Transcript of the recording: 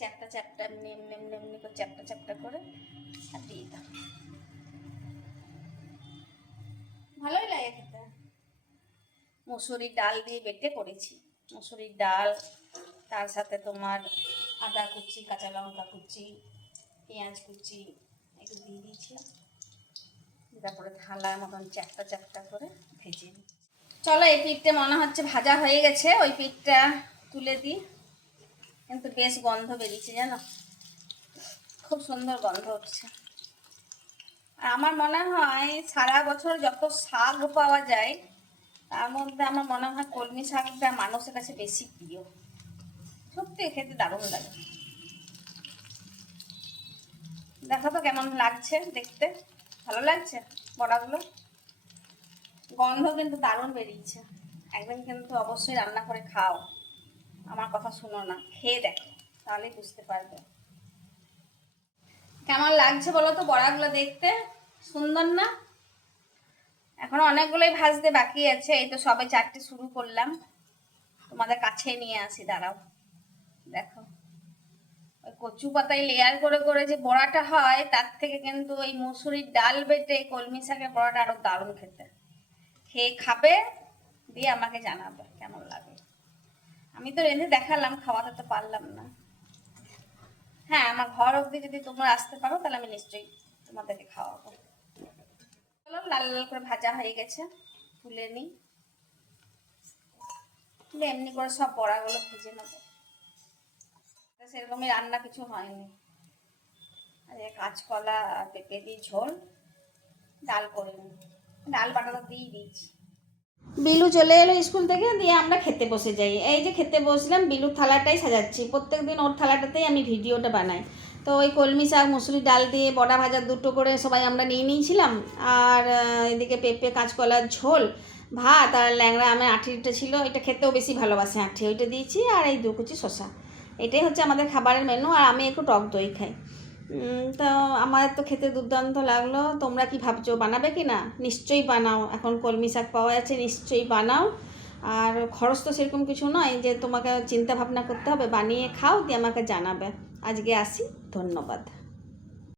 চ্যাপটা চ্যাপটা এমনি এমনি এমনি এমনি করে চ্যাপটা চ্যাপটা করে আর দিয়ে দাও। ভালোই লাগে খেতে। মুসুরির ডাল দিয়ে বেটে করেছি। মুসুরির ডাল, তার সাথে তোমার আদা কুচি, কাঁচা লঙ্কা কুচি, পেঁয়াজ কুচি একটু দিয়ে দিয়েছি। তারপরে থালার মতন চ্যাপটা চ্যাপটা করে ভেজে নিই। চলো, এই পিঠটা মনে হচ্ছে ভাজা হয়ে গেছে, ওই পিঠটা তুলে দিই। কিন্তু বেশ গন্ধ বেরিয়েছে জানো, খুব সুন্দর গন্ধ উঠছে। আর আমার মনে হয় সারা বছর যত শাক পাওয়া যায় তার মধ্যে আমার মনে হয় কলমি শাকটা মানুষের কাছে বেশি প্রিয়। সত্যি খেতে দারুণ লাগে। দেখো তো কেমন লাগছে দেখতে, ভালো লাগছে বড়াগুলো? গন্ধ কিন্তু দারুণ বেরিয়েছে। একদিন কিন্তু অবশ্যই রান্না করে খাও, আমার কথা শুনো না, খেয়ে দেখো, তাহলেই বুঝতে পারবে কেমন লাগছে। বলো তো বড়াগুলো দেখতে সুন্দর না? এখনো অনেকগুলোই ভাজতে বাকি আছে। এই তো সবে 4টে শুরু করলাম। তোমাদের কাছে নিয়ে আসি, দাঁড়াও। দেখো, ওই কচু পাতায় লেয়ার করে করে যে বড়াটা হয়, তার থেকে কিন্তু ওই মুসুরির ডাল বেটে কলমি শাকের বড়াটা আরো দারুণ খেতে। খেয়ে খাবে, দিয়ে আমাকে জানাবে কেমন লাগে। আমি তো রেঁধে দেখালাম, খাওয়াতে তো পারলাম না। হ্যাঁ, আমার ঘর অবধি যদি তোমরা আসতে পারো তাহলে আমি নিশ্চয়ই তোমাদেরকে খাওয়াবো। চলো, লাল লাল করে ভাজা হয়ে গেছে, তুলে নিই। তুলে এমনি করে সব বড়াগুলো ভেজে নেবো। সেরকমই রান্না কিছু হয়নি। আর কাঁচকলা আর পেঁপে দিয়ে ঝোল, ডাল করে নিই। ডাল বাটাটা দিয়ে দিয়েছি। বিলু চলে এলো স্কুল থেকে, দিয়ে আমরা খেতে বসে যাই। এই যে খেতে বসলাম, বিলুর থালাটাই সাজাচ্ছি। প্রত্যেকদিন ওর থালাটাতেই আমি ভিডিওটা বানাই। তো ওই কলমি শাক মুসুরি ডাল দিয়ে বড়া ভাজা 2টো করে সবাই আমরা নিয়ে নিয়েছিলাম। আর এদিকে পেঁপে কাঁচকলার ঝোল, ভাত, আর ল্যাংড়া আমের আঁটিটা ছিল, এটা খেতেও বেশি ভালোবাসে আঁটি, ওইটা দিয়েছি। আর এই 2 কুচি শসা। এটাই হচ্ছে আমাদের খাবারের মেনু। আর আমি একটু টক দই খাই। তো আমার তো খেতে দুর্দান্ত লাগলো। তোমরা কি ভাবছো, বানাবে কি না? নিশ্চয়ই বানাও, এখন কলমি শাক পাওয়া যাচ্ছে, নিশ্চয়ই বানাও। আর খরচ তো সেরকম কিছু নয় যে তোমাকে চিন্তা ভাবনা করতে হবে, বানিয়ে খাও, দিয়ে আমাকে জানাবে। আজকে আসি, ধন্যবাদ।